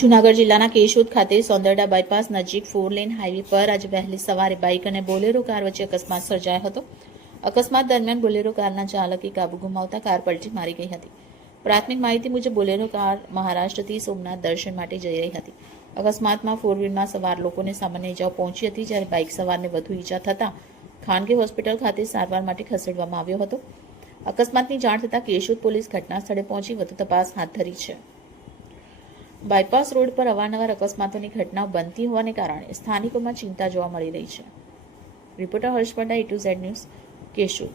જૂનાગઢ જિલ્લાના કેશોદ ખાતે સોંદરડા બાયપાસ નજીક 4 લેન હાઈવે પર આજે વહેલી સવારે બાઇક અને બોલેરો કાર વચ્ચે અકસ્માત સર્જાયો હતો. અકસ્માત દરમિયાન બોલેરો કારના ચાલકે કાબુ ગુમાવતા કાર પલટી મારી ગઈ હતી. પ્રાથમિક માહિતી મુજબ બોલેરો કાર મહારાષ્ટ્રથી સોમનાથ દર્શન માટે જઈ રહી હતી. અકસ્માતમાં 4 વ્હીલમાં સવાર લોકોને સામાન્ય ઇજાઓ પહોંચી હતી, જ્યારે બાઇક સવારને વધુ ઈજા થતાં ખાનગી હોસ્પિટલ ખાતે સારવાર માટે ખસેડવામાં આવ્યો હતો. અકસ્માતની જાણ થતાં કેશોદ પોલીસ ઘટના સ્થળે પહોંચી વધુ તપાસ હાથ ધરી છે. બાયપાસ રોડ પર અવારનવાર અકસ્માતોની ઘટનાઓ બનતી હોવાને કારણે સ્થાનિકોમાં ચિંતા જોવા મળી રહી છે. Reporter Harsh Pandya, A to Z news, Keshod.